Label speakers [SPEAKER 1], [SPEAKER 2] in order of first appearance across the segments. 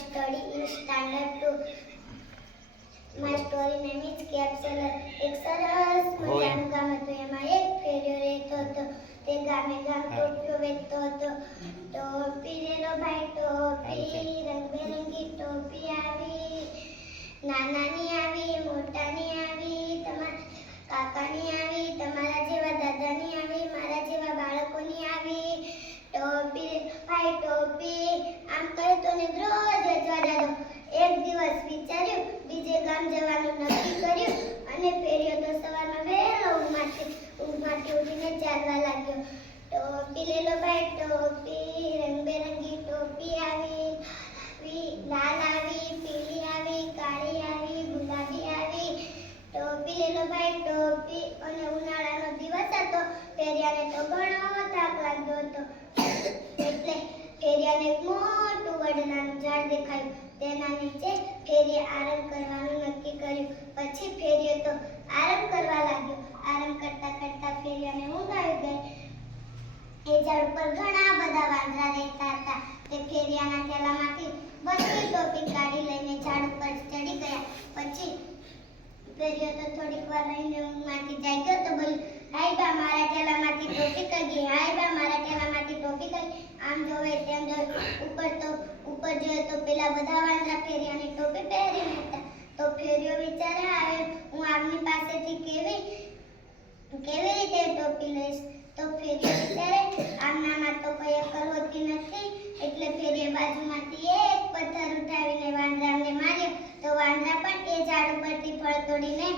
[SPEAKER 1] study in standard two. My story name is capsule. એક સરસ મજાનું ગામ હતું એમાં એક ફેરિયો રહેતો હતો તે ગામે ગામ ટોપીઓ વેચતો હતો ટોપી લેલો ભાઈ ટોપી રંગબેરંગી ટોપી આવી નાનાની આવી મોટાની આવી તમારા કાકાની આવી તમારા જેવા દાદાની આવી મારા જેવા બાળકોની આવી ટોપી ભાઈ ટોપી આમ કહે તો ને રોજ વેચવા જાતો એક દિવસ વિચાર્યું બીજે ગામ જવાનું નક્કી કર્યું અને ફેર્યો તો સવારમાં વહેલો ઊંઘમાંથી ઊંઘમાંથી ઉઠીને ચાલવા લાગ્યો ટોપી લેલો ભાઈ ટોપી, રંગબેરંગી ટોપી આવી આવી લાલ આવી પીળી આવી, કાળી આવી, ગુલાબી આવી. ટોપી લેલો ભાઈ, ટોપી અને ઉનાળાનો દિવસ હતો. ફેરિયાને તો ઘણો થાક લાગ્યો હતો. એટલે ફેરિયાને મોટું વડનાનું ઝાડ દેખાયું. તેના નીચે ફેરિયા આરામ કરવાનું નક્કી કર્યું પછી ફેરીએ તો આરામ કરવા લાગ્યો આરામ કરતા કરતા ફેરિયાને ઊંઘ આવી ગઈ એ ઝાડ પર ઘણા બધા વાંદરા રહેતા હતા તે ફેરિયાના થેલામાંથી બધી ટોપી કાઢી લઈને ઝાડ ઉપર ચડી ગયા. પછી ફેરિયો તો થોડીક વાર રહીને ઊંઘમાંથી જાગ્યો તો બોલ, હાય બા, મારા થેલામાંથી ટોપી કાઢી, હાય બા, મારા થેલામાંથી ટોપી કાઢી. આમ જોવે તેમ જોવે, ઉપર તો, ઉપર જોયે તો પેલા બધા વાંદરા ફેરિયાની ટોપી પહેરીને હતા. તો ફેરિયો વિચારે આવે હું આમની પાસેથી કેવી કેવી રીતે ટોપી લઈશ તો ફેરીએ વિચારે આમનામાં તો કોઈ અક્કલ હોતી નથી એટલે ફેરીએ બાજુમાંથી એક પથ્થર ઉઠાવીને વાંદરાને માર્યો તો વાંદરા પણ એ ઝાડ ફળ તોડીને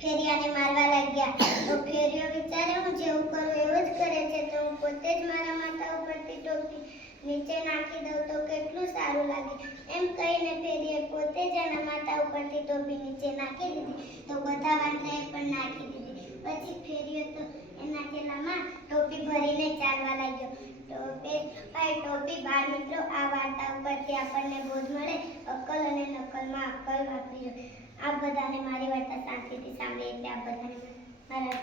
[SPEAKER 1] ફેરિયાને મારવા લાગ્યા. તો ફેરિયો બિચારે હું જેવું કરું એવું જ કરે છે. તો હું પોતે જ મારા માથા ઉપરથી ટોપી નીચે નાખી દઉં તો કેટલું સારું લાગે. એમ કહીને ફેરીએ પોતે જ એના માથા ઉપરથી ટોપી નીચે નાખી દીધી. તો બધા વાંદરાએ પણ નાખી દીધી. પછી ફેરીએ તો એના થેલામાં ટોપી ભરીને ચાલવા લાગ્યો. ભાઈ બી બાળ મિત્રો આ વાર્તા ઉપરથી આપણને બોધ મળે. અક્કલ અને નકલમાં અક્કલ વાપરી આ બધાને મારી વાર્તા શાંતિથી સાંભળી એટલે આ બધાને મારા